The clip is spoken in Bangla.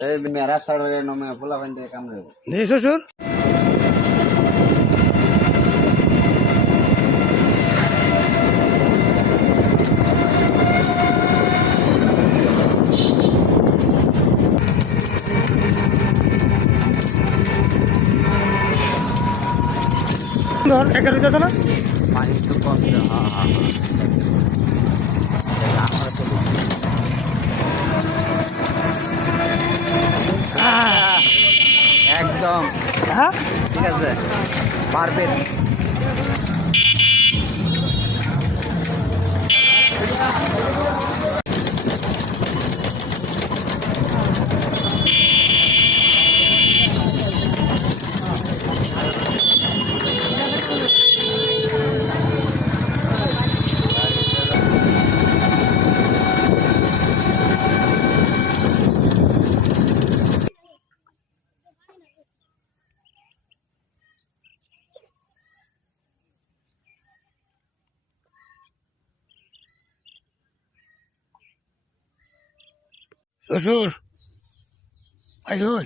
এই মেরা সাড়ে নমে পোলা বান্ধে কামড়ে দে শ্বশুর ধর একা রইতেছে না পানি তো কমছে একদম হ্যাঁ ঠিক আছে পারফেক্ট শ্বশুর আইসুন